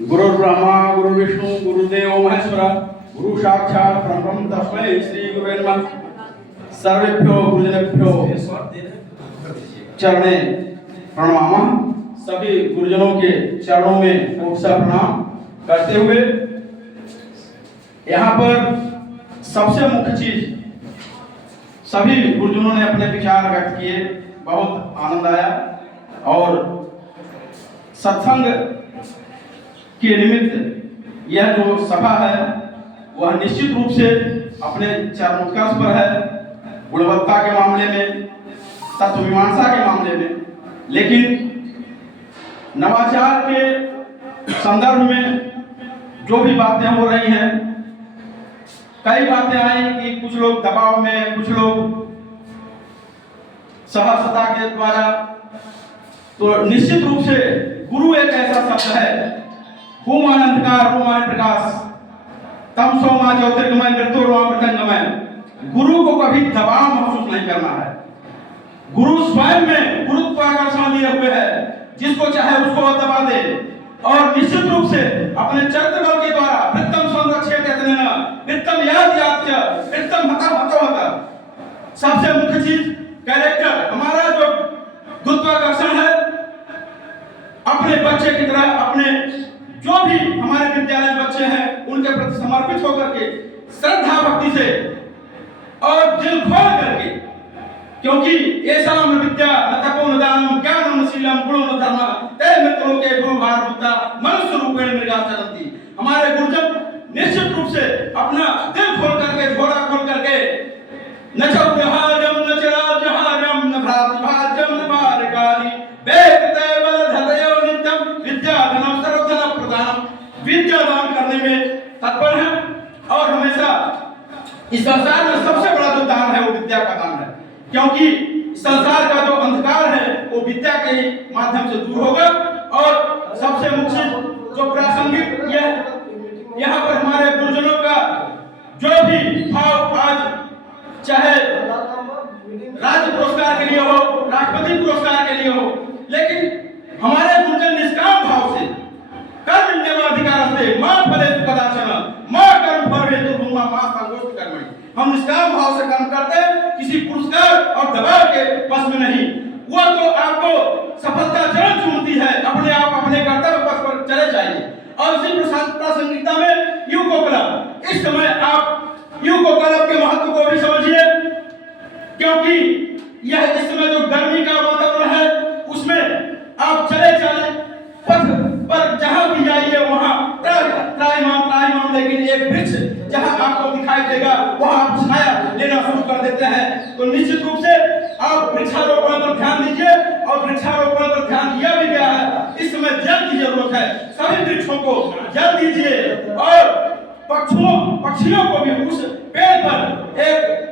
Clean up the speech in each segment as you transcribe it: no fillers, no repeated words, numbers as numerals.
गुरु ब्रह्मा गुरु विष्णु गुरुदेव महेश्वर गुरु साक्षात परब्रह्म तस्मै श्री गुरुवे नमः। सर्वेभ्यो गुरुजनेभ्यो चरणे प्रणमामः। सभी गुरुजनों के चरणों में कोटि प्रणाम करते हुए यहाँ पर सबसे मुख्य चीज सभी गुरुजनों ने अपने विचार व्यक्त किए, बहुत आनंद आया। और सत्संग के निमित्त यह जो सभा है वह निश्चित रूप से अपने चरमोत्कर्ष पर है, गुणवत्ता के मामले में, तत्व मीमांसा के मामले में। लेकिन नवाचार के संदर्भ में जो भी बातें हो रही हैं, कई बातें आई कि कुछ लोग दबाव में, कुछ लोग सहजता के द्वारा। तो निश्चित रूप से गुरु एक ऐसा शब्द है, हुम अनंतकार रोमान प्रकाश तम सोमा ज्योतिर्गमय मृत्युर्मा मृतंगमय। गुरु को कभी दबाव महसूस नहीं करना है। गुरु स्वयं में गुरुत्वाकर्षण लिए हुए है, जिसको चाहे उसको दबा दे। और निश्चित रूप से अपने चरित्र बल के द्वारा वृत्तम संरक्षित यत्नेन वृत्तम याद यात्य वृत्तम हता हतो हता। सबसे मुख्य चीज कैरेक्टर, हमारा जो गुरुत्वाकर्षण है अपने बच्चे की तरह, अपने जो भी हमारे विद्यालय में बच्चे हैं उनके प्रति समर्पित होकर के श्रद्धा भक्ति से और दिल खोल करके, क्योंकि ऐसा विद्या न तपो न दानम ज्ञानम न शीलम गुणो न धर्म ते मित्रों के गुरु भार बुद्धा मनुष्य रूपेण मृगा चरंती। हमारे गुरुजन निश्चित रूप से अपना दिल खोल करके, झोला खोल करके न चौहाजम न चिराजहाजम न भ्रातृभाजम न भारकारी वेदते बल धरयो नित्यम विद्याधनम सर्वधन प्रदानम। विद्या दान करने में तत्पर है और हमेशा इस संसार में सबसे बड़ा जो दान है वो विद्या का दान है, क्योंकि संसार का जो अंधकार है वो विद्या के माध्यम से दूर होगा। और सबसे मुख्य जो प्रासंगिक यहाँ पर हमारे गुरुजनों का जो भी भाव, आज चाहे राज्य पुरस्कार के लिए हो, राष्ट्रपति पुरस्कार के लिए हो, लेकिन हमारे गुरुजन निष्काम भाव से कर्म नियमाधिकार से मां फले कदाचन मां कर्म फले तो भूमा मां संगोष्ठ कर्मणि। हम निष्काम भाव से कर्म करते हैं, किसी पुरस्कार और दबाव के बस में नहीं। वो तो आपको सफलता जरूर चुनती है, अपने आप अपने कर्तव्य पथ पर चले जाइए। और इसी प्रासंगिकता में युको क्लब, इस समय आप युको क्लब के महत्व को भी समझिए, क्योंकि यह इस समय जो गर्मी का वातावरण है उसमें आप चले चले पथ पर जहां भी जाइए वहां त्रायमान, लेकिन एक वृक्ष जहां आपको दिखाई देगा वहां आप छाया लेना शुरू कर देते हैं। तो निश्चित रूप से आप वृक्षारोपण पर ध्यान दीजिए। और वृक्षारोपण पर ध्यान दिया भी गया है, इस समय जल की जरूरत है, सभी वृक्षों को जल दीजिए। और पक्षियों को भी उस पेड़ पर एक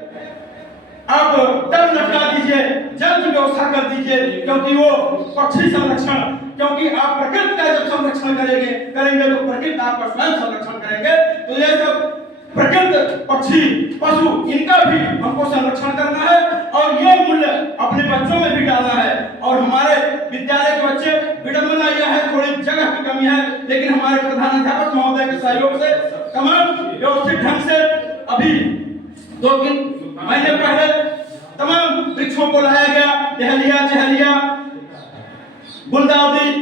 आप तल लटका दीजिए, जल की व्यवस्था कर दीजिए, क्योंकि वो पक्षी संरक्षण, क्योंकि आप प्रकृति का जब संरक्षण करेंगे तो प्रकृति आपका स्वयं संरक्षण करेंगे। तो ये सब प्रकृति, पक्षी, पशु, इनका भी हमको संरक्षण करना है और ये मूल्य अपने बच्चों में भी डालना है। और हमारे विद्यालय के बच्चे, विडंबना यह है थोड़ी जगह की कमी है, लेकिन हमारे प्रधानाध्यापक महोदय के सहयोग से तमाम व्यवस्थित ढंग से अभी 2-3 महीने पहले तमाम वृक्षों को लाया गया, टहलिया, चहलिया, गुलदाउदी,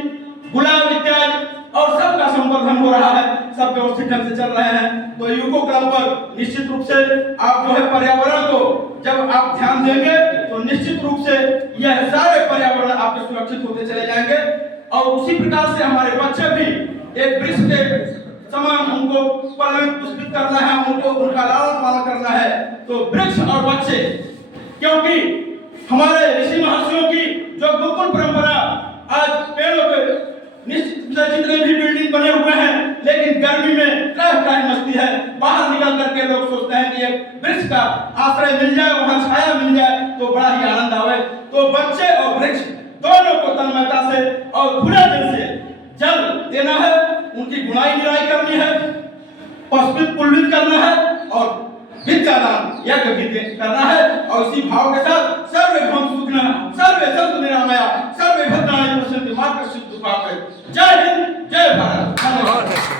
गुलाब इत्यादि, और सबका संवर्धन हो रहा है, सब व्यवस्थित ढंग से चल रहे हैं। तो युको क्लब पर निश्चित रूप से आप जो है पर्यावरण को जब आप ध्यान देंगे तो निश्चित रूप से यह सारे पर्यावरण आपके सुरक्षित होते चले जाएंगे। और उसी प्रकार से हमारे बच्चे भी एक वृक्ष के समान उनको पल्लवित पुष्पित करना है, उनको उनका लालन पालन करना है। तो वृक्ष और बच्चे, क्योंकि हमारे ऋषि महर्षियों की जो गुरुकुल परंपरा, आज पेड़ों पे निश्चित जितने भी बिल्डिंग बने हुए हैं, लेकिन गर्मी में त्राहि मचती है। बाहर निकल करके लोग सोचते हैं कि एक वृक्ष का आश्रय मिल जाए, वहां छाया मिल जाए तो बड़ा ही आनंद आवे। तो बच्चे और वृक्ष दोनों को तन्मयता से और खुले दिल से जल देना है, उनकी गुणाई निराई करनी है, पुष्पित पुलवित करना है और विद्यादान यज्ञ करना है। और इसी भाव के साथ सर्वे भवन्तु सुखिनः, सर्वे सन्तु निरामया, सर्वे भद्राणि पश्यन्तु। जय हिंद, जय भारत। बहुत अच्छा।